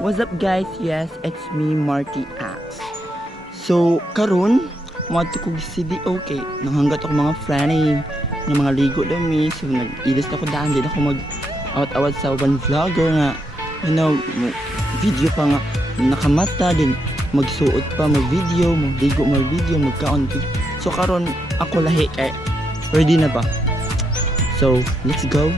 What's up guys? Yes, it's me marty.acs. So karon wadto ko CD okay. Nanghanggat ako mga friend ng mga ligo dami. So nag-ilis na ko daan din ako mag-awat-awat sa one vlogger nga video pa nga nakamata din magsuot pa mag-video, magligo mag-video, magkaon. So karon ako lahi kay ready na ba? So let's go.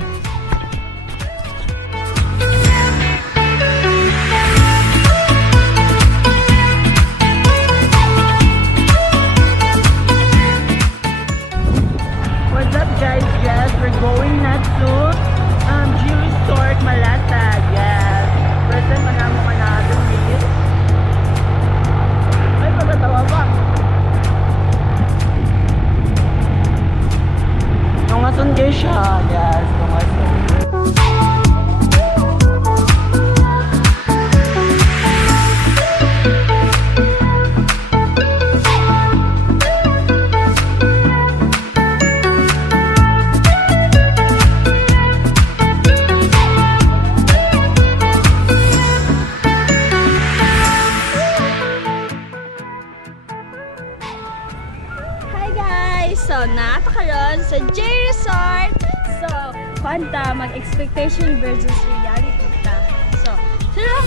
So, napakaroon sa J Resort. So, kwanta, mag-expectation versus reality ta. So, sila!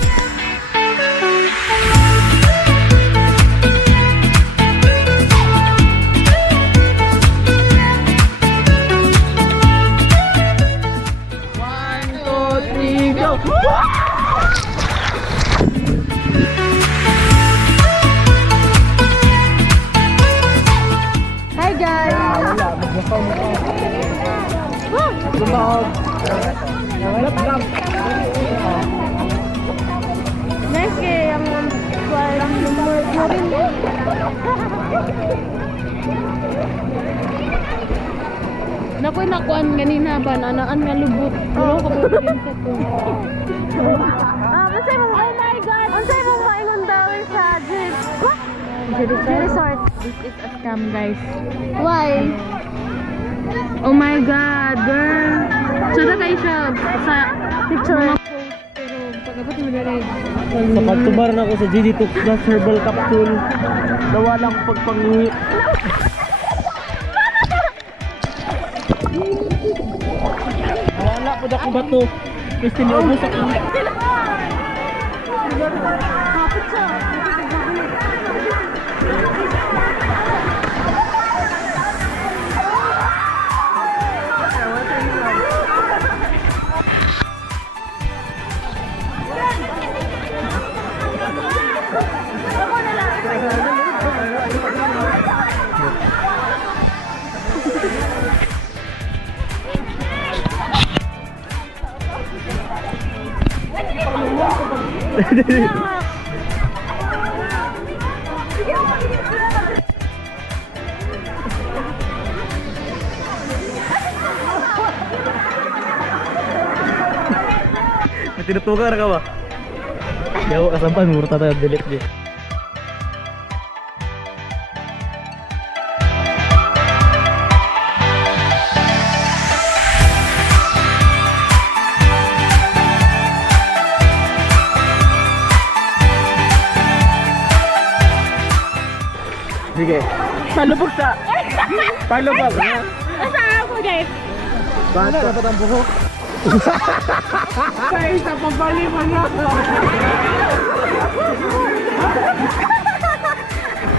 One, two, three, go! Hi guys! Nice kaya yung walang number mo rin. Nakoy nakuan ganina ba nanaan nga lubot. Pero ko pa din sa to. Unsay mo oh my god. Unsay mo maingon daw sa Resort. This is a scam guys. Why? Oh my god, girl. Sada kayo siya sa picture. Pero pagabot mo dali. Sa pagtubar na ako sa GD Talk Plus Herbal Capsule. Dawa lang pagpanguhi. Wala po na ko ba ito? Kasi niubos ako. Kapit siya. May tinutugar ka ba? Yawa ka sampan, murta tayo, delete di. Sige. Palubog sa. Palubog. Asa ako guys? Bakit dapat ang buhok? Guys, napapaliman na.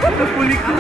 Napulik ko.